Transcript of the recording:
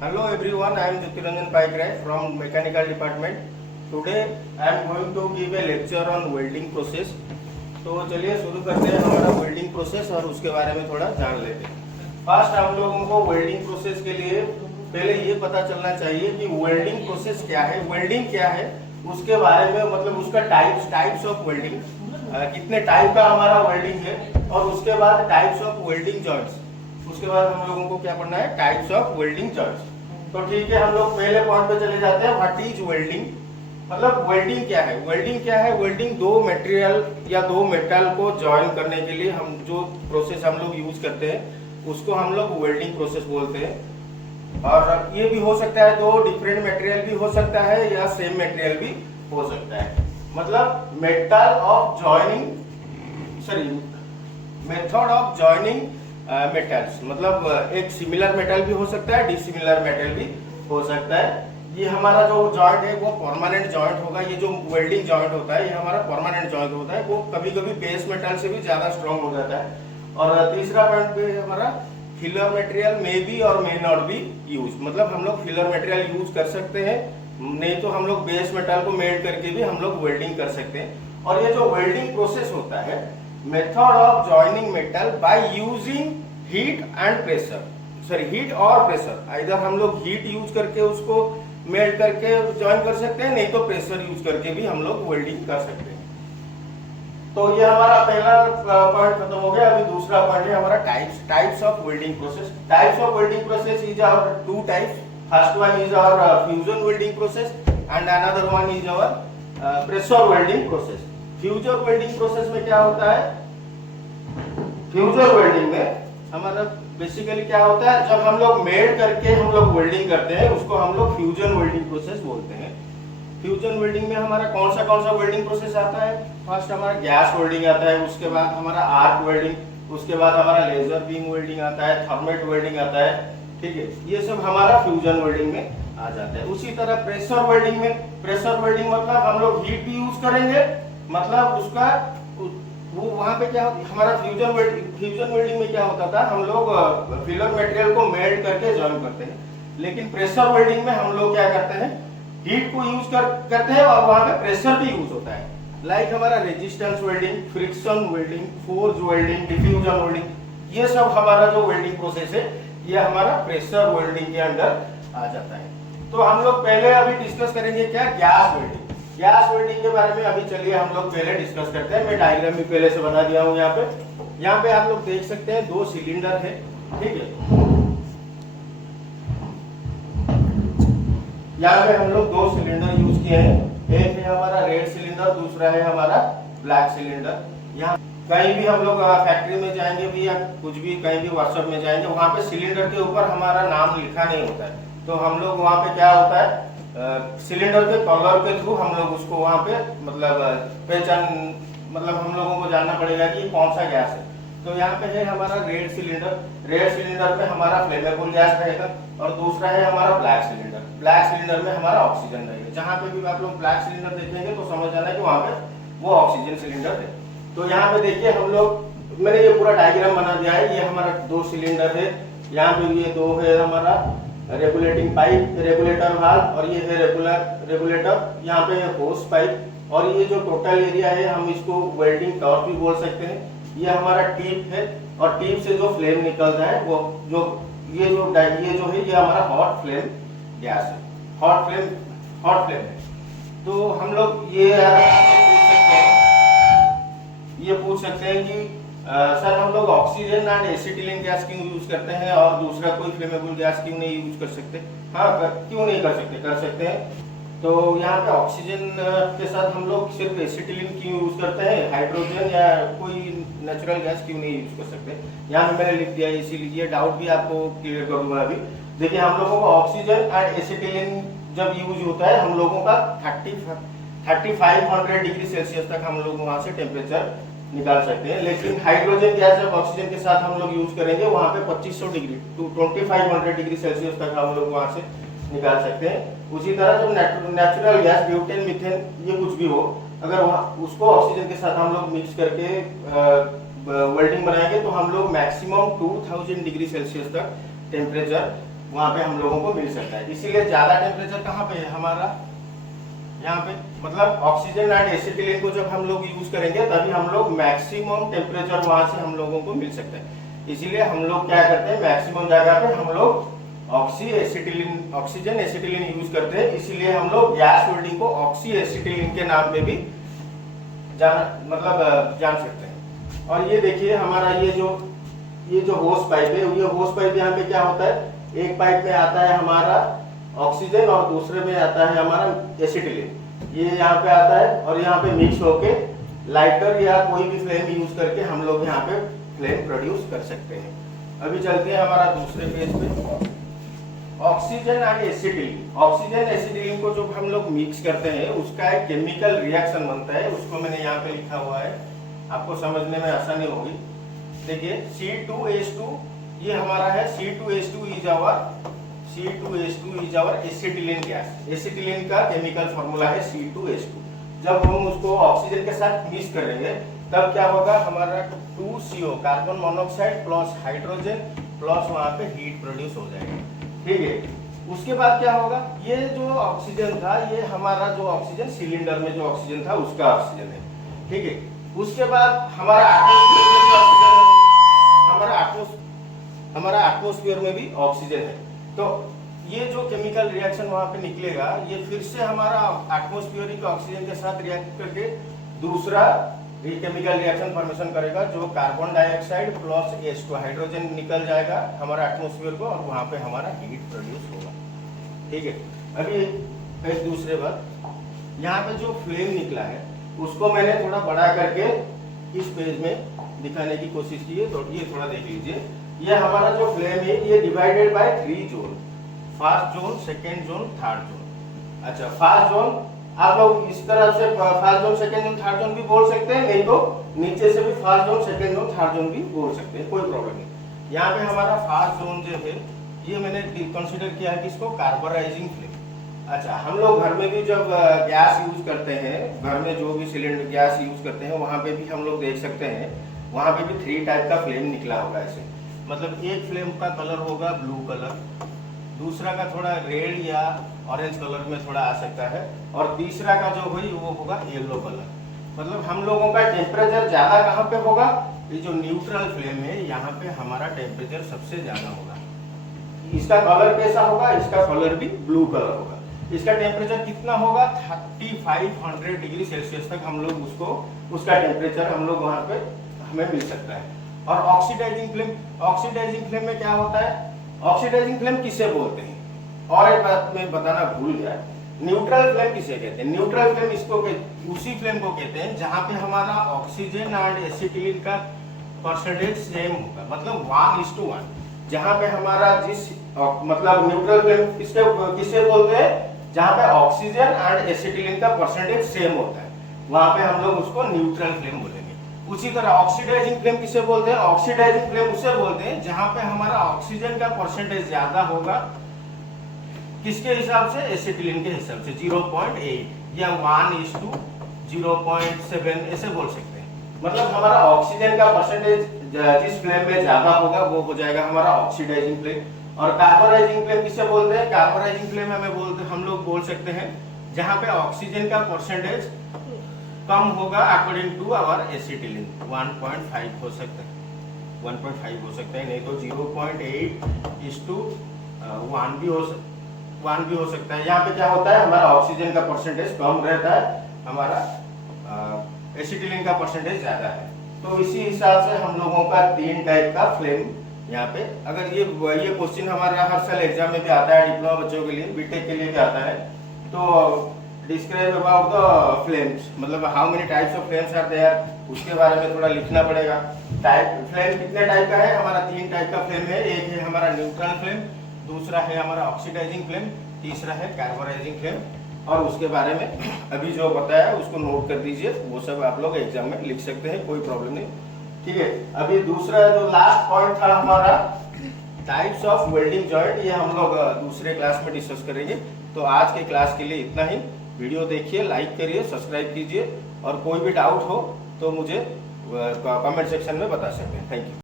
Hello everyone, I am Jyotiranjan Paikrai from Mechanical Department. Today I am going to give a lecture on welding process. तो चलिए शुरू करते हैं हमारा welding process और उसके बारे में थोड़ा जान लेते हैं। फर्स्ट हम लोगों को वेल्डिंग प्रोसेस के लिए पहले ये पता चलना चाहिए कि वेल्डिंग प्रोसेस क्या है, वेल्डिंग क्या है, उसके बारे में मतलब उसका टाइप्स ऑफ वेल्डिंग, कितने टाइप का हमारा वेल्डिंग है, और उसके बाद टाइप्स ऑफ वेल्डिंग जॉइंट्स। उसके बाद हम लोगों को क्या पढ़ना है, टाइप्स ऑफ वेल्डिंग जॉइंट्स। तो ठीक है, हम लोग पहले पॉइंट पे चले जाते हैं। व्हाट इज वेल्डिंग, मतलब वेल्डिंग क्या है। वेल्डिंग क्या है, वेल्डिंग दो मटेरियल या दो मेटल को जॉइन करने के लिए हम जो प्रोसेस हम लोग यूज करते हैं उसको हम लोग वेल्डिंग प्रोसेस बोलते हैं। और ये भी हो सकता है दो डिफरेंट मटेरियल भी हो सकता है या सेम मटेरियल भी हो सकता है। मतलब method of joining, sorry method of joining metals, मतलब एक सिमिलर मेटल भी हो सकता है, डिसिमिलर मेटल भी हो सकता है। ये हमारा जो जॉइंट है वो परमानेंट जॉइंट होगा। ये जो वेल्डिंग जॉइंट होता है ये हमारा परमानेंट जॉइंट होता है, वो कभी कभी बेस मेटल से भी ज्यादा स्ट्रॉन्ग हो जाता है। और तीसरा पॉइंट पे हमारा फिलर मटेरियल मे बी और मे नॉट बी यूज, मतलब हम लोग फिलर मटेरियल यूज कर सकते हैं, नहीं तो हम लोग बेस मेटल को मेल्ट करके भी हम लोग वेल्डिंग कर सकते हैं। और ये जो वेल्डिंग प्रोसेस होता है, method of joining metal by using heat and pressure, sorry heat और प्रेशर। इधर हम लोग हीट यूज करके उसको मेल्ट करके ज्वाइन कर सकते हैं, नहीं तो प्रेशर यूज करके भी हम लोग वेल्डिंग कर सकते हैं। तो ये हमारा पहला पॉइंट खत्म हो गया। अभी दूसरा पॉइंट है हमारा types of welding process. Types of welding process is our two types. First one is our fusion welding process and another one is our pressure welding process. Fusion welding process में क्या होता है, fusion welding में हमारा basically क्या होता है, जब हम लोग मेल्ट करके हम लोग वेल्डिंग करते हैं उसको हम लोग फ्यूजन वेल्डिंग प्रोसेस बोलते हैं। फ्यूजन वेल्डिंग में हमारा कौन सा वेल्डिंग प्रोसेस आता है, फर्स्ट हमारा गैस वेल्डिंग आता है, उसके बाद हमारा आर्क वेल्डिंग, उसके बाद हमारा लेजर बीम वेल्डिंग आता है, थर्मेट वेल्डिंग आता है। ठीक है, ये सब हमारा फ्यूजन वेल्डिंग में आ जाता है। उसी तरह प्रेशर वेल्डिंग में, प्रेशर वेल्डिंग मतलब हम लोग हीट भी यूज करेंगे, मतलब उसका वो वहां पे क्या हमारा फ्यूजन वेल्डिंग में क्या होता था, हम लोग फिलर मटेरियल को मेल्ट करके जॉइन करते हैं। लेकिन प्रेशर वेल्डिंग में हम लोग क्या करते हैं, हीट को यूज करते हैं और वहां पे प्रेशर भी यूज होता है। लाइक हमारा resistance welding, friction welding, forge welding, diffusion welding, ये सब हमारा जो वेल्डिंग प्रोसेस है ये हमारा प्रेशर वेल्डिंग के अंदर आ जाता है। तो हम लोग पहले अभी डिस्कस करेंगे क्या, गैस वेल्डिंग। गैस वेल्डिंग के बारे में अभी चलिए हम लोग पहले डिस्कस करते हैं। मैं डायग्राम भी पहले से बना दिया हूं। यहाँ पे आप लोग देख सकते हैं दो सिलेंडर है, ठीक है। यहाँ पे हम लोग दो सिलेंडर यूज किए हैं, एक है हमारा रेड सिलेंडर, दूसरा है हमारा ब्लैक सिलेंडर। यहाँ कहीं भी हम लोग फैक्ट्री में जाएंगे भी या कुछ भी कहीं भी वर्कशॉप में जाएंगे, वहां पे सिलेंडर के ऊपर हमारा नाम लिखा नहीं होता है। तो हम लोग वहां पे क्या होता है, सिलेंडर के कलर के थ्रू हम लोग उसको वहां पे मतलब पहचान, मतलब हम लोगों को जानना पड़ेगा कि कौन सा गैस है। तो यहाँ पे है हमारा रेड सिलेंडर, रेड सिलेंडर में हमारा फ्लेमेबल गैस रहेगा, और दूसरा है हमारा ब्लैक सिलेंडर, ब्लैक सिलेंडर में हमारा ऑक्सीजन रहेगा। जहाँ पे भी आप लोग ब्लैक सिलेंडर देखेंगे तो समझ जाना कि वहां पे वो ऑक्सीजन सिलेंडर है। तो यहाँ पे देखिए हम लोग, मैंने ये पूरा डायग्राम बना दिया है। ये हमारा दो सिलेंडर है, यहाँ पे ये दो है हमारा रेगुलेटिंग पाइप, रेगुलेटर वाल्व, और ये है रेगुलेटर, यहाँ पे है होस पाइप, और ये जो टोटल एरिया है हम इसको वेल्डिंग टॉर्क भी बोल सकते हैं। ये हमारा टिप है, और टिप से जो फ्लेम निकलता है वो जो ये जो है ये हमारा हॉट फ्लेम गैस है, हॉट फ्लेम है। तो हम लोग ये पूछ सकते हैं कि सर हम लोग ऑक्सीजन एंड एसिटिलीन गैस क्यों यूज करते हैं और दूसरा कोई फ्लेमेबल गैस क्यों नहीं यूज कर सकते। हाँ, क्यों नहीं कर सकते, कर सकते हैं। तो यहाँ पे ऑक्सीजन के साथ हम लोग सिर्फ एसिटिलीन क्यों यूज करते हैं, हाइड्रोजन या कोई नेचुरल गैस क्यों नहीं यूज कर सकते। यहाँ पे मैंने लिख दिया, इसीलिए डाउट भी आपको क्लियर करूंगा अभी। देखिए हम लोगों को ऑक्सीजन एंड एसिटिलीन जब यूज होता है हम लोगों का 3500 डिग्री सेल्सियस तक हम लोग वहां से टेम्परेचर निकाल सकते हैं। लेकिन हाइड्रोजन गैस जब ऑक्सीजन के साथ हम लोग यूज करेंगे वहां पे 2500 डिग्री टू 2500 डिग्री सेल्सियस तक हम लोग वहां से निकाल सकते हैं। उसी तरह जो नेचुरल गैस, ब्यूटेन, मीथेन, ये कुछ भी हो, अगर उसको ऑक्सीजन के साथ हम लोग मिक्स करके वेल्डिंग बनाएंगे तो हम लोग मैक्सिमम 2000 डिग्री सेल्सियस तक टेम्परेचर वहां पे हम लोगों को मिल सकता है। इसीलिए ज्यादा टेम्परेचर कहाँ पे है हमारा, यहाँ पे, मतलब ऑक्सीजन एंड एसिटिलीन को जब हम लोग यूज करेंगे तभी हम लोग मैक्सिमम टेम्परेचर वहां से हम लोगों को मिल सकता है। इसीलिए हम लोग क्या करते हैं, मैक्सिमम जगह पे हम लोग ऑक्सीजन एसिटिलीन यूज करते हैं। इसीलिए हम लोग गैस वेल्डिंग को ऑक्सी एसिटिलीन के नाम पे भी जान सकते हैं। और ये देखिए हमारा ये जो होस पाइप है, ये होस पाइप यहाँ पे क्या होता है, एक पाइप में आता है हमारा ऑक्सीजन और दूसरे में आता है हमारा एसिटिलीन। ये यहाँ पे आता है और यहाँ पे मिक्स होके लाइटर या कोई भी फ्लेम यूज करके हम लोग यहाँ पे फ्लेम प्रोड्यूस कर सकते हैं। अभी चलते हैं हमारा दूसरे पेज पे, oxygen and acetylene. Oxygen acetylene को जब हम लोग मिक्स करते हैं उसका एक केमिकल रिएक्शन बनता है, उसको मैंने यहाँ पे लिखा हुआ है, आपको समझने में आसानी होगी। देखिए C2H2 ये हमारा है, C2H2 is our acetylene gas. Acetylene का केमिकल फॉर्मूला है C2H2। जब हम उसको ऑक्सीजन के साथ मिक्स करेंगे तब क्या होगा, हमारा 2CO carbon monoxide plus hydrogen plus वहां पे हीट प्रोड्यूस हो जाएगा। ठीक है, उसके बाद क्या होगा, ये जो ऑक्सीजन था, ये हमारा जो ऑक्सीजन सिलेंडर में जो ऑक्सीजन था उसका ऑक्सीजन है। ठीक है, उसके बाद हमारा एटमॉस्फेयर में भी ऑक्सीजन है। तो ये जो केमिकल रिएक्शन वहां पे निकलेगा, ये फिर से हमारा एटमॉस्फेरिक ऑक्सीजन के साथ रिएक्ट करके दूसरा केमिकल रिएक्शन फॉर्मेशन करेगा, जो carbon dioxide plus H2 hydrogen निकल जाएगा हमारा एटमॉस्फेयर को और वहां पे हमारा हीट प्रोड्यूस होगा। ठीक है, अभी एक दूसरे बात, यहाँ पे जो फ्लेम निकला है उसको मैंने थोड़ा बड़ा करके इस पेज में दिखाने की कोशिश की है, तो ये थोड़ा देख लीजिए। ये हमारा जो फ्लेम है ये divided by 3 zone, first zone, second zone, third zone. अच्छा, फर्स्ट जोन आप लोग इस तरह से first zone, second zone, third zone भी बोल सकते हैं, नहीं तो नीचे से भी first zone, second zone, third zone भी बोल सकते हैं, कोई प्रॉब्लम नहीं। यहाँ पे हमारा फर्स्ट जोन जो है ये मैंने कंसीडर किया है किसको, कार्बोराइजिंग फ्लेम। अच्छा, हम लोग घर में भी जब गैस यूज करते हैं, घर में जो भी सिलेंडर गैस यूज करते हैं वहां पे भी हम लोग देख सकते हैं, वहां पे भी 3 टाइप का फ्लेम निकला होगा ऐसे। मतलब एक फ्लेम का कलर होगा ब्लू कलर, दूसरा का थोड़ा रेड या ऑरेंज कलर में थोड़ा आ सकता है, और तीसरा का जो हुई वो होगा येलो कलर। मतलब हम लोगों का टेम्परेचर ज्यादा कहाँ पे होगा, ये जो न्यूट्रल फ्लेम है यहाँ पे हमारा टेम्परेचर सबसे ज्यादा होगा। इसका कलर कैसा होगा, इसका कलर भी ब्लू कलर होगा। इसका टेम्परेचर कितना होगा, 3500 डिग्री सेल्सियस तक हम लोग उसका टेम्परेचर हम लोग वहां पे हमें मिल सकता है। और ऑक्सीडाइजिंग फ्लेम में क्या होता है, ऑक्सीडाइजिंग फ्लेम किसे बोलते हैं, और एक बात मैं बताना भूल गया, न्यूट्रल फ्लेम किसे कहते हैं। न्यूट्रल फ्लेम उसी फ्लेम को कहते हैं जहां पे हमारा ऑक्सीजन एंड एसिटिलीन का परसेंटेज सेम होगा, मतलब 1:1। जहां पे हमारा मतलब न्यूट्रल फ्लेम किसे बोलते हैं, जहां पे ऑक्सीजन एंड एसिटिलीन का परसेंटेज सेम होता है, वहां पे हम लोग उसको न्यूट्रल फ्लेम बोलेंगे। उसी तरह ऑक्सीडाइजिंग फ्लेम किसे बोलते हैं, ऑक्सीडाइजिंग फ्लेम उसे बोलते हैं जहां पे हमारा ऑक्सीजन का परसेंटेज ज्यादा होगा, किसके हिसाब से, एसिटिलीन के हिसाब से 0.8 या 1:0.7 ऐसे बोल सकते हैं। मतलब हमारा ऑक्सीजन का परसेंटेज जिस फ्लेम में ज्यादा होगा वो हो जाएगा हमारा ऑक्सीडाइजिंग फ्लेम। और कार्बोराइजिंग फ्लेम किसे बोलते हैं, कार्बोराइजिंग फ्लेम हम लोग बोल सकते हैं जहां पे ऑक्सीजन का परसेंटेज कम होगा अकॉर्डिंग टू आवर एसिटिलीन, 1.5 हो सकता है, 1.5 हो सकता है, नहीं तो 0.8:1 भी हो सकता है। यहाँ पे क्या होता है, हमारा ऑक्सीजन का परसेंटेज कम रहता है, हमारा एसिटिलीन का परसेंटेज ज्यादा है। तो इसी हिसाब से हम लोगों का 3 टाइप का फ्लेम यहाँ पे, अगर ये क्वेश्चन हमारा हर साल एग्जाम में भी आता है, डिप्लोमा बच्चों के लिए, बीटेक के लिए भी आता है। तो डिस्क्राइब अबाउट द फ्लेम्स, मतलब how many types of flames are there, उसके बारे में थोड़ा लिखना पड़ेगा। फ्लेम कितने टाइप का है, हमारा 3 टाइप का फ्लेम है। एक है हमारा न्यूट्रल फ्लेम, दूसरा है हमारा ऑक्सीडाइजिंग फ्लेम, तीसरा है कार्बोराइजिंग फ्लेम। और उसके बारे में अभी जो बताया उसको नोट कर दीजिए, वो सब आप लोग एग्जाम में लिख सकते हैं, कोई प्रॉब्लम नहीं। ठीक है, अभी दूसरा जो लास्ट पॉइंट था हमारा टाइप्स ऑफ वेल्डिंग जॉइंट, ये हम लोग दूसरे क्लास में डिस्कस करेंगे। तो आज के क्लास के लिए इतना ही। वीडियो देखिए, लाइक करिए, सब्सक्राइब कीजिए, और कोई भी डाउट हो तो मुझे कमेंट सेक्शन में बता सकते हैं। Thank you.